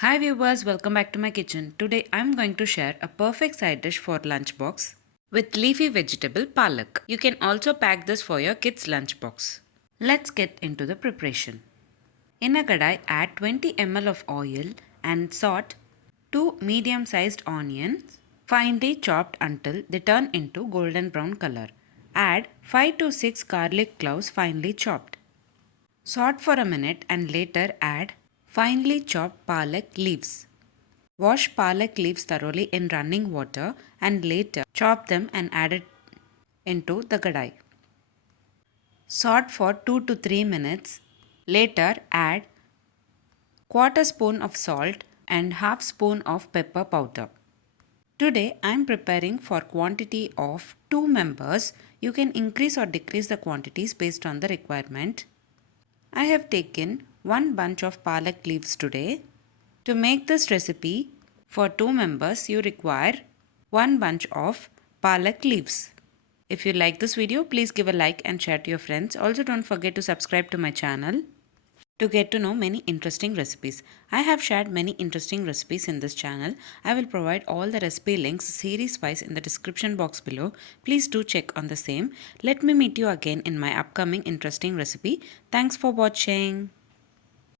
Hi viewers, welcome back to my kitchen. Today I'm going to share a perfect side dish for lunchbox with leafy vegetable palak. You can also pack this for your kids lunchbox. Let's get into the preparation. In a kadai, add 20 ml of oil and salt 2 medium sized onions finely chopped until they turn into golden brown color. Add 5 to 6 garlic cloves finely chopped. Saute for a minute and later add finely chopped palak leaves. Wash palak leaves thoroughly in running water and later chop them and add it into the kadai. Saute for 2 to 3 minutes. Later add quarter spoon of salt and half spoon of pepper powder. Today I am preparing for quantity of 2 members. You can increase or decrease the quantities based on the requirement. I have taken one bunch of palak leaves today. To make this recipe for 2 members, you require one bunch of palak leaves. If you like this video, please give a like and share to your friends. Also, don't forget to subscribe to my channel to get to know many interesting recipes. I have shared many interesting recipes in this channel. I will provide all the recipe links series wise in the description box below. Please do check on the same. Let me meet you again in my upcoming interesting recipe. Thanks for watching.